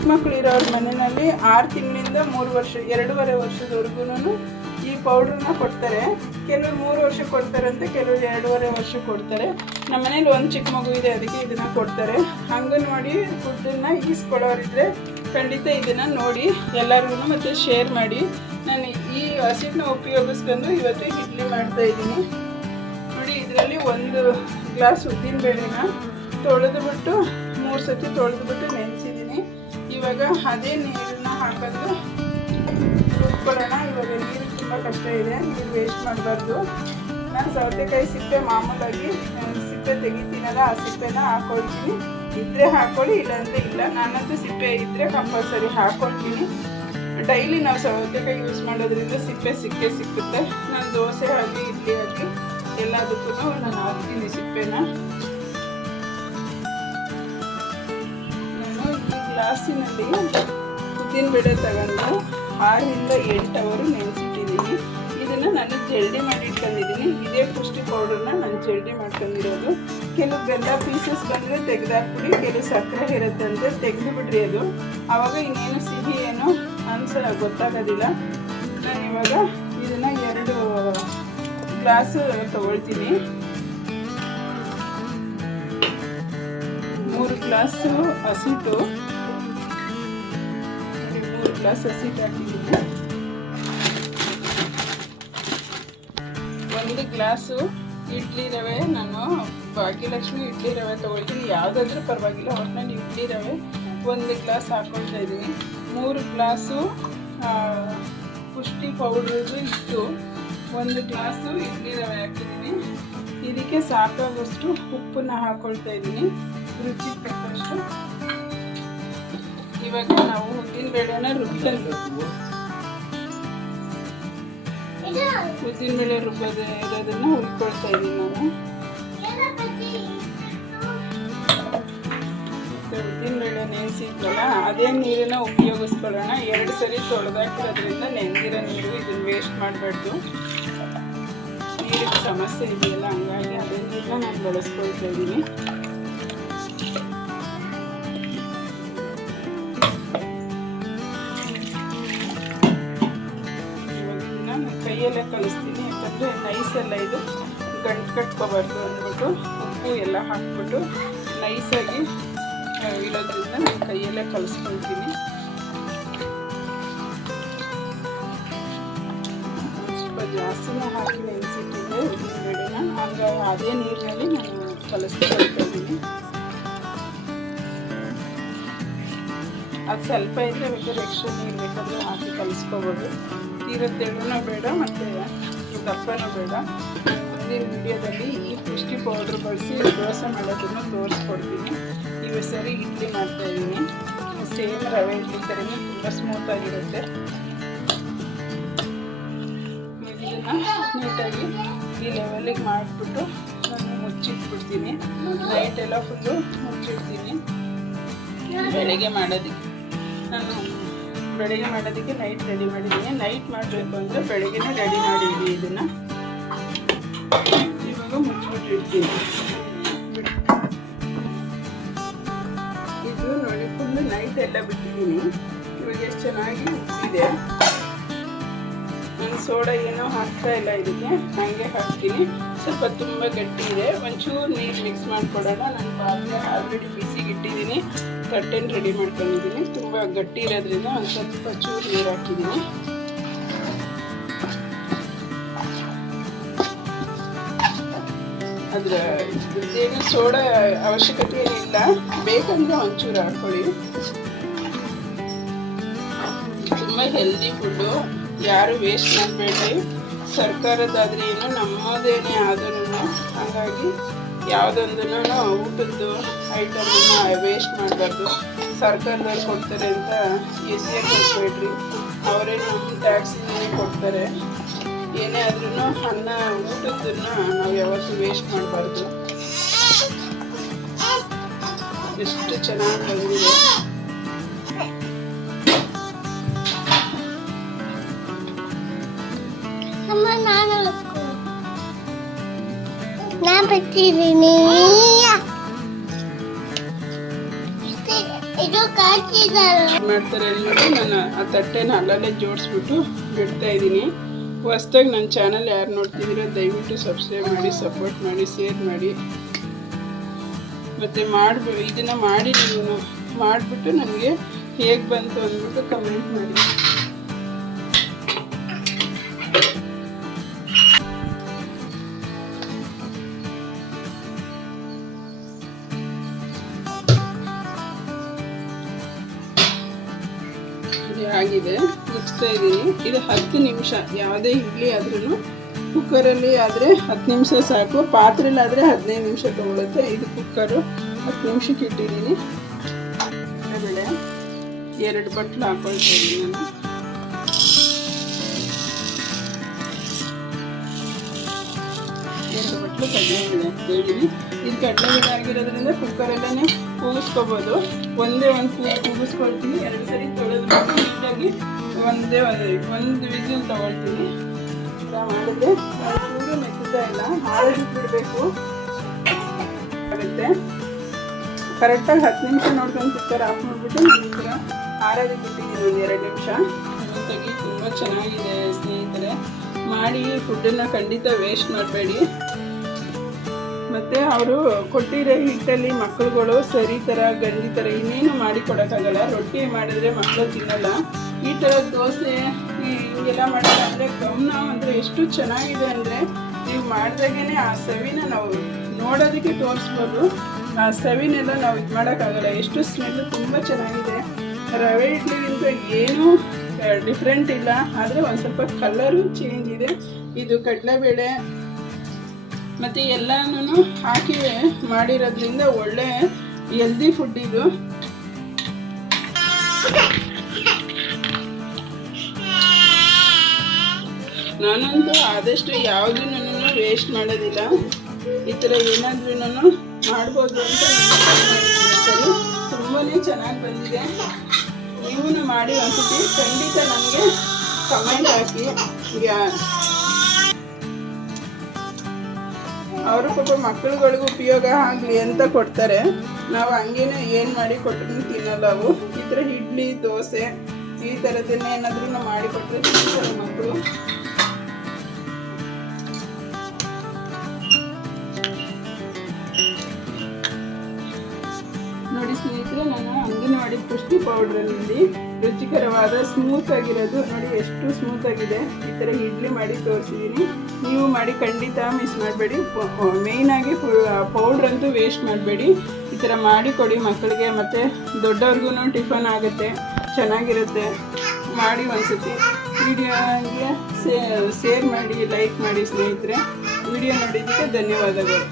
ಚಿಕ್ಕ ಮಕ್ಳು ಇರೋರ ಮನೆಯಲ್ಲಿ ಆರು ತಿಂಗಳಿಂದ ಮೂರು ವರ್ಷ, ಎರಡೂವರೆ ವರ್ಷದವರೆಗೂ ಈ ಪೌಡ್ರನ್ನ ಕೊಡ್ತಾರೆ. ಕೆಲವರು ಮೂರು ವರ್ಷ ಕೊಡ್ತಾರಂತೆ, ಕೆಲವರು ಎರಡೂವರೆ ವರ್ಷ ಕೊಡ್ತಾರೆ. ನಮ್ಮ ಮನೇಲಿ ಒಂದು ಚಿಕ್ಕ ಮಗು ಇದೆ, ಅದಕ್ಕೆ ಇದನ್ನು ಕೊಡ್ತಾರೆ. ಅಂಗನವಾಡಿ ಫುಡ್ಡನ್ನು ಈಸ್ಕೊಳ್ಳೋರಿದ್ರೆ ಖಂಡಿತ ಇದನ್ನು ನೋಡಿ ಎಲ್ಲರಿಗೂ ಮತ್ತು ಶೇರ್ ಮಾಡಿ. ನಾನು ಈ ಹಸಿಟ್ಟನ್ನ ಉಪಯೋಗಿಸ್ಕೊಂಡು ಇವತ್ತು ಇಡ್ಲಿ ಮಾಡ್ತಾ ಇದ್ದೀನಿ. ನೋಡಿ, ಇದರಲ್ಲಿ ಒಂದು ಗ್ಲಾಸ್ ಉದ್ದಿನ ಬೇಳೆನ ತೊಳೆದು ಬಿಟ್ಟು ಮೂರು ಸತಿ ತೊಳೆದು ಬಿಟ್ಟು ಇವಾಗ ಅದೇ ನೀರನ್ನ ಹಾಕೊಂಡು ರುಬ್ಕೊಳ್ಳೋಣ ಇವಾಗ ನೀರು ತುಂಬ ಕಷ್ಟ ಇದೆ. ನೀರು ವೇಸ್ಟ್ ಮಾಡಬಾರ್ದು. ನಾನು ಸೌತೆಕಾಯಿ ಸಿಪ್ಪೆ ಮಾಮೂಲಾಗಿ ಸಿಪ್ಪೆ ತೆಗಿತೀನಲ್ಲ, ಆ ಸಿಪ್ಪೆನ ಹಾಕೊಳ್ತೀನಿ. ಇದ್ರೆ ಹಾಕೊಳ್ಳಿ, ಇಲ್ಲಾಂದ್ರೆ ಇಲ್ಲ. ನಾನಂತೂ ಸಿಪ್ಪೆ ಇದ್ರೆ ಕಂಪಲ್ಸರಿ ಹಾಕೊಳ್ತೀನಿ. ಡೈಲಿ ನಾವು ಸೌತೆಕಾಯಿ ಯೂಸ್ ಮಾಡೋದ್ರಿಂದ ಸಿಪ್ಪೆ ಸಿಕ್ಕೇ ಸಿಕ್ಕುತ್ತೆ. ನಾನು ದೋಸೆ ಆಗಲಿ ಇಡ್ಲಿ ಆಗಲಿ ಎಲ್ಲದಕ್ಕೂ ನಾನು ಹಾಕ್ತೀನಿ ಸಿಪ್ಪೆನ. ಗ್ಲಾಸಿನಲ್ಲಿ ಉದ್ದಿನ ಬೇಳೆ ತಗೊಂಡು ಆರರಿಂದ ಎಂಟು ಅವರು ನೆನೆಸಿಟ್ಟಿದ್ದೀನಿ. ಇದನ್ನು ನಾನು ಜಲ್ಡಿ ಮಾಡಿ ಇಟ್ಕೊಂಡಿದ್ದೀನಿ ಇದೇ ಪುಷ್ಟಿ ಪೌಡರ್ನ ನಾನು ಜಲ್ಡಿ ಮಾಡ್ಕೊಂಡಿರೋದು. ಕೆಲವು ಬೆಲ್ಲ ಪೀಸಸ್ ಬಂದರೆ ತೆಗೆದಾಕ್ಬಿಡಿ, ಕೆಲವು ಸಕ್ಕರೆ ಇರುತ್ತೆ ಅಂದರೆ ತೆಗೆದು ಬಿಡ್ರಿ ಅದು. ಆವಾಗ ಇನ್ನೇನು ಸಿಹಿ ಏನು ಅನ್ಸ ಗೊತ್ತಾಗೋದಿಲ್ಲ. ನಾನು ಇವಾಗ ಇದನ್ನು ಎರಡು ಗ್ಲಾಸ್ ತಗೊಳ್ತೀನಿ. ಮೂರು ಗ್ಲಾಸು ಹಸಿಟ್ಟು. ಗ್ಲಾಸ್ ಹಸಿಟ್ಟು ಒಂದು ಗ್ಲಾಸು ಇಡ್ಲಿ ರವೆ ನಾನು ಭಾಗ್ಯಲಕ್ಷ್ಮಿ ಇಡ್ಲಿ ರವೆ ತೊಗೊಳ್ತೀನಿ ಯಾವುದಾದ್ರೂ ಪರವಾಗಿಲ್ಲ ಒಟ್ಟಿನಲ್ಲಿ ಇಡ್ಲಿ ರವೆ ಒಂದು ಗ್ಲಾಸ್ ಹಾಕ್ಕೊಳ್ತಾ ಇದ್ದೀನಿ ಮೂರು ಗ್ಲಾಸು ಪುಷ್ಟಿ ಪೌಡ್ರದು ಇತ್ತು ಒಂದು ಗ್ಲಾಸು ಇಡ್ಲಿ ರವೆ ಹಾಕಿದ್ದೀನಿ ಇದಕ್ಕೆ ಸಾಕಾಗುವಷ್ಟು ಉಪ್ಪನ್ನ ಹಾಕೊಳ್ತಾ ಇದ್ದೀನಿ ರುಚಿಗೆ ಇವಾಗ ನಾವು ಉದ್ದಿನ ಬೇಳೆನ ರುಬ್ಕೊಂಡು ಉದ್ದಿನ ಬೇಳೆ ರುಬ್ಬೋದು ಇರೋದನ್ನ ಹುರ್ಕೊಳ್ತಾ ಇದ್ದೀವಿ ಮತ್ತೆ ಉದ್ದಿನ ಬೇಳೆ ನೆನೆಸಿದ್ವಲ್ಲ, ಅದೇ ನೀರನ್ನ ಉಪಯೋಗಿಸ್ಕೊಳ್ಳೋಣ. ಎರಡು ಸರಿ ತೊಳೆದಾಕಿರೋದ್ರಿಂದ ನೆನೆದಿರೋ ನೀರು ಇದನ್ನ ವೇಸ್ಟ್ ಮಾಡಬಾರ್ದು. ನೀರಿನ ಸಮಸ್ಯೆ ಇದೆಯಲ್ಲ, ಹಂಗಾಗಿ ಅದೇ ನೀರನ್ನ ನಾನು ಬಳಸ್ಕೊಳ್ತಾ ಇದ್ದೀನಿ ಯಾಕಂದರೆ ನೈಸ್ ಎಲ್ಲ ಇದು ಗಂಟು ಕಟ್ಕೋಬಾರ್ದು ಅಂದ್ಬಿಟ್ಟು ಉಪ್ಪು ಎಲ್ಲ ಹಾಕ್ಬಿಟ್ಟು ನೈಸಾಗಿ ಇಡೋದ್ರಿಂದ ನಾನು ಕೈಯಲ್ಲೇ ಕಲಿಸ್ಕೊಳ್ತೀನಿ. ಸ್ವಲ್ಪ ಜಾಸ್ತಿನೇ ಹಾಕಿ ನೆನೆಸಿಟ್ಟಿದ್ದೆ ಉಪ್ಪಿನ ಹಾಗೆ ಅದೇ ನೀರಿನಲ್ಲಿ ನಾನು ಕಲಿಸ್ಕೊಳ್ತಾ ಇದ್ದೀನಿ ಅದು ಸ್ವಲ್ಪ ಇದ್ದರೆ ಬೇಕಾದ್ರೆ ಎಕ್ಸ್ಟ್ರಾ ನೀರು ಬೇಕಾದ್ರೆ ಹಾಕಿ ಕಲಿಸ್ಕೋಬೋದು. ತೀರ ತೆಳುನ ಬೇಡ, ಮತ್ತು ದಪ್ಪನೂ ಬೇಡ. ಮುಂದಿನ ವಿಡಿಯೋದಲ್ಲಿ ಈ ಪುಷ್ಟಿ ಪೌಡ್ರ್ ಬಳಸಿ ದೋಸೆ ಮಾಡೋದನ್ನು ತೋರಿಸ್ಕೊಡ್ತೀನಿ. ಇವು ಸರಿ ಇಡ್ಲಿ ಮಾಡ್ತಾ ಇದ್ದೀನಿ ಸೇಮ್ ರವೆ ಇಡ್ಲಿ ಥರನೇ ತುಂಬ ಸ್ಮೂತಾಗಿರುತ್ತೆ ಇದನ್ನು ನೀಟಾಗಿ ಈ ಲೆವೆಲಿಗೆ ಮಾಡಿಬಿಟ್ಟು ನಾನು ಮುಚ್ಚಿಟ್ಬಿಡ್ತೀನಿ. ನೈಟ್ ಎಲ್ಲ ಫುಲ್ಲು ಮುಚ್ಚಿಡ್ತೀನಿ. ಬೆಳಗ್ಗೆ ಮಾಡೋದಕ್ಕೆ. ನಾನು ಬೆಳಗ್ಗೆ ಮಾಡೋದಕ್ಕೆ ನೈಟ್ ರೆಡಿ ಮಾಡಿದ್ದೀನಿ. ನೈಟ್ ಮಾಡಬೇಕು ಅಂದರೆ ಬೆಳಗ್ಗೆನೇ ರೆಡಿ ಮಾಡಿದ್ವಿ ಇದನ್ನು. ಇವಾಗ ಮುಚ್ಚಿಬಿಟ್ಟು ಇಡ್ತೀನಿ. ಇದು ನೋಡಿ ಫುಲ್ ನೈಟ್ ಎಲ್ಲ ಬಿಟ್ಟಿದ್ದೀನಿ. ಇವಾಗ ಎಷ್ಟು ಚೆನ್ನಾಗಿ ಉಪ್ಪಿದೆ. ನಾನು ಸೋಡಾ ಏನೋ ಹಾಕ್ತಾ ಇಲ್ಲ ಇದಕ್ಕೆ. ಹಾಗೆ ಹಾಕ್ತೀನಿ. ಸ್ವಲ್ಪ ತುಂಬ ಗಟ್ಟಿ ಇದೆ ಒಂಚೂರು ನೀರು ಮಿಕ್ಸ್ ಮಾಡಿಕೊಡೋಣ. ನಾನು ಪಾತ್ರೆ ಆಲ್ರೆಡಿ ಬಿಸಿಗೆ ಇಟ್ಟಿದ್ದೀನಿ ತಟ್ಟೆನ ರೆಡಿ ಮಾಡ್ಕೊಂಡಿದ್ದೀನಿ. ತುಂಬ ಗಟ್ಟಿ ಇರೋದ್ರಿಂದ ಒಂದು ಸ್ವಲ್ಪ ಚೂರು ನೀರು ಹಾಕಿದ್ದೀನಿ. ಅದ್ರ ಇದೇನು ಸೋಡಾ ಅವಶ್ಯಕತೆ ಇಲ್ಲ. ಬೇಕಂದ್ರೆ ಒಂಚೂರು ಹಾಕ್ಕೊಳ್ಳಿ ತುಂಬ ಹೆಲ್ದಿ ಫುಡ್ಡು ಯಾರು ವೇಸ್ಟ್ ಮಾಡಬೇಡಿ ಸರ್ಕಾರದಾದ್ರೆ ಏನು ನಮ್ಮದೇನೇ ಆದ್ರೂ ಹಾಗಾಗಿ ಯಾವುದೊಂದನ್ನು ಊಟದ್ದು ಐಟಮನ್ನು ವೇಸ್ಟ್ ಮಾಡಬಾರ್ದು. ಸರ್ಕಾರದಲ್ಲಿ ಕೊಡ್ತಾರೆ ಅಂತ ಎಸಿಯಾಗಿ ಕೊಡ್ಬೇಡ್ರಿ ಅವರೇ ನಮ್ಮ ಟ್ಯಾಕ್ಸಿನೇ ಕೊಡ್ತಾರೆ. ಏನೇ ಆದ್ರೂ ಅನ್ನ, ಊಟದ್ದನ್ನ ನಾವು ಯಾವತ್ತೂ ವೇಸ್ಟ್ ಮಾಡಬಾರ್ದು. ಎಷ್ಟು ಚೆನ್ನಾಗಿ ಬಂದಿದೆ. ನಾ ಬರ್ತಿದ್ದೀನಿ ಇದು ನಾನು ಆ ತಟ್ಟೆನ ಅಲ್ಲಲ್ಲೇ ಜೋಡಿಸ್ಬಿಟ್ಟು ಬಿಡ್ತಾ ಇದ್ದೀನಿ. ಹೊಸ್ದಾಗಿ ನನ್ನ ಚಾನಲ್ ಯಾರು ನೋಡ್ತಿದ್ದೀರೋ, ದಯವಿಟ್ಟು ಸಬ್ಸ್ಕ್ರೈಬ್ ಮಾಡಿ ಸಪೋರ್ಟ್ ಮಾಡಿ ಶೇರ್ ಮಾಡಿ. ಮತ್ತು ಮಾಡ್ಬೇ ಇದನ್ನು ಮಾಡಿ ನೀವು ಮಾಡಿಬಿಟ್ಟು ನನಗೆ ಹೇಗೆ ಬಂತು ಅಂದ್ಬಿಟ್ಟು ಕಮೆಂಟ್ ಮಾಡಿ. ಆಗಿದೆ. ಮುಚ್ತಾ ಇದ್ದೀನಿ ಇದು ಹತ್ತು ನಿಮಿಷ. ಯಾವುದೇ ಇಡ್ಲಿ ಆದ್ರೂ ಕುಕ್ಕರಲ್ಲಿ ಆದರೆ ಹತ್ತು ನಿಮಿಷ ಸಾಕು. ಪಾತ್ರೆಯಲ್ಲಿ ಆದರೆ ಹದಿನೈದು ನಿಮಿಷ ತಗೊಳುತ್ತೆ. ಇದು ಕುಕ್ಕರು ಹತ್ತು ನಿಮಿಷಕ್ಕೆ ಇಟ್ಟಿದ್ದೀನಿ. ಬೇಳೆ ಎರಡು ಬಟ್ಲು ಹಾಕೊಳ್ತಾ ಇದ್ದೀನಿ ನಾನು. ಎರಡು ಬಟ್ಲು ಕಡಲೆಬೇಳೆ ಹಾಕ್ತಾಯಿದ್ದೀನಿ ಇದು ಕಡಲೆಬೇಳೆ ಆಗಿರೋದ್ರಿಂದ ಕುಕ್ಕರಲ್ಲೇ ಕೂಗಿಸ್ಕೋಬೋದು. ಒಂದೇ ಒಂದು ಕೂಗು ಕೂಗಿಸ್ಕೊಳ್ತೀನಿ. ಎರಡು ಸರಿ ತೊಳೆದು ನೀಟಾಗಿ ಒಂದೇ ಒಂದು ಒಂದು ವಿಸಿಲ್ ತಗೊಳ್ತೀನಿ. ಮಾಡಿದ್ರೆ ಚೂರು ಮೆಚ್ಚುತ್ತಾ ಇಲ್ಲ. ಆರೋದಕ್ಕೆ ಬಿಡಬೇಕು. ಆಗುತ್ತೆ. ಕರೆಕ್ಟಾಗಿ ಹತ್ತು ನಿಮಿಷ ನೋಡ್ಕೊಂಡು ಕುಕ್ಕರ್ ಆಫ್ ಮಾಡಿಬಿಟ್ಟು ನಂತರ ಆರೋದಕ್ಕೆ ಬಿಟ್ಟಿದ್ದೀನಿ ಒಂದು ಎರಡು ನಿಮಿಷ. ತುಂಬ ಚೆನ್ನಾಗಿದೆ ಸ್ನೇಹಿತರೆ. ಮಾಡಿ ಫುಡ್ಡನ್ನು ಖಂಡಿತ ವೇಸ್ಟ್ ಮಾಡಬೇಡಿ. ಮತ್ತು ಅವರು ಕೊಟ್ಟಿರೋ ಹಿಟ್ಟಲ್ಲಿ ಮಕ್ಕಳುಗಳು ಸರಿ ಥರ ಗಂಜಿ ಥರ ಇನ್ನೇನು ಮಾಡಿ ಕೊಡೋಕ್ಕಾಗಲ್ಲ. ರೊಟ್ಟಿ ಮಾಡಿದ್ರೆ ಮಕ್ಕಳು ತಿನ್ನಲ್ಲ. ಈ ಥರ ದೋಸೆ ಹಿಂಗೆಲ್ಲ ಮಾಡೋದು ಅಂದರೆ ಗಮನ ಅಂದರೆ ಎಷ್ಟು ಚೆನ್ನಾಗಿದೆ ಅಂದರೆ ನೀವು ಮಾಡಿದಾಗೇ ಆ ಸವಿನ ನಾವು ನೋಡೋದಕ್ಕೆ ತೋರಿಸ್ಬೋದು. ಆ ಸವಿನೆಲ್ಲ ನಾವು ಇದು ಮಾಡೋಕ್ಕಾಗಲ್ಲ. ಎಷ್ಟು ಸ್ಮೆಲ್ಲು ತುಂಬ ಚೆನ್ನಾಗಿದೆ. ರವೆ ಇಡ್ಲಿಗಿಂತ ಏನೂ ಡಿಫ್ರೆಂಟ್ ಇಲ್ಲ. ಆದರೆ ಒಂದು ಸ್ವಲ್ಪ ಕಲರು ಚೇಂಜ್ ಇದೆ. ಇದು ಕಡಲೆಬೇಳೆ ಮತ್ತು ಎಲ್ಲಾನು ಹಾಕಿ ಮಾಡಿರೋದ್ರಿಂದ ಒಳ್ಳೆ ಹೆಲ್ದಿ ಫುಡ್ ಇದು. ನಾನಂತೂ ಆದಷ್ಟು ಯಾವುದನ್ನು ವೇಸ್ಟ್ ಮಾಡೋದಿಲ್ಲ. ಈ ಥರ ಏನಾದ್ರೂ ಮಾಡ್ಬೋದು ಅಂತ ಸರಿ? ತುಂಬಾ ಚೆನ್ನಾಗಿ ಬಂದಿದೆ. ನೀವು ಮಾಡಿ ಒಂದ್ಸತಿ ಖಂಡಿತ ನನಗೆ ಕಮೆಂಟ್ ಹಾಕಿ. ಯಾ- ಅವರು ಪಾಪ ಮಕ್ಕಳುಗಳಿಗೂ ಉಪಯೋಗ ಆಗಲಿ ಅಂತ ಕೊಡ್ತಾರೆ. ನಾವು ಹಂಗೇನೆ ಏನು ಮಾಡಿ ಕೊಟ್ಟರು ತಿನ್ನಲ್ಲ ಅವು. ಈ ಥರ ಇಡ್ಲಿ, ದೋಸೆ, ಈ ಥರದನ್ನ ಏನಾದ್ರೂ ಮಾಡಿ ಕೊಟ್ಟರೆ ತಿಂತಾರೆ ಮಕ್ಕಳು ನೋಡಿ ಸ್ನೇಹಿತರೆ, ನಾನು ಅಂಗನವಾಡಿ ಪುಷ್ಟಿ ಪೌಡ್ರಲ್ಲಿ ರುಚಿಕರವಾದ ಸ್ಮೂತ್ ಆಗಿರೋದು. ನೋಡಿ ಎಷ್ಟು ಸ್ಮೂತ್ ಆಗಿದೆ. ಈ ಥರ ಇಡ್ಲಿ ಮಾಡಿ ತೋರಿಸಿದ್ದೀನಿ ನೀವು ಮಾಡಿ ಖಂಡಿತ ಮಿಸ್ ಮಾಡಬೇಡಿ. ಮೇಯ್ನಾಗಿ ಪೌಡ್ರ್ ಅಂತೂ ವೇಸ್ಟ್ ಮಾಡಬೇಡಿ. ಈ ಥರ ಮಾಡಿ ಕೊಡಿ ಮಕ್ಕಳಿಗೆ. ಮತ್ತು ದೊಡ್ಡವ್ರಿಗೂ ಟಿಫನ್ ಆಗುತ್ತೆ. ಚೆನ್ನಾಗಿರುತ್ತೆ. ಮಾಡಿ ಒಂದ್ಸತಿ ವಿಡಿಯೋಗೆ ಶೇರ್ ಮಾಡಿ ಲೈಕ್ ಮಾಡಿ ಸ್ನೇಹಿತರೆ. ವಿಡಿಯೋ ನೋಡಿದ್ದಕ್ಕೆ ಧನ್ಯವಾದಗಳು.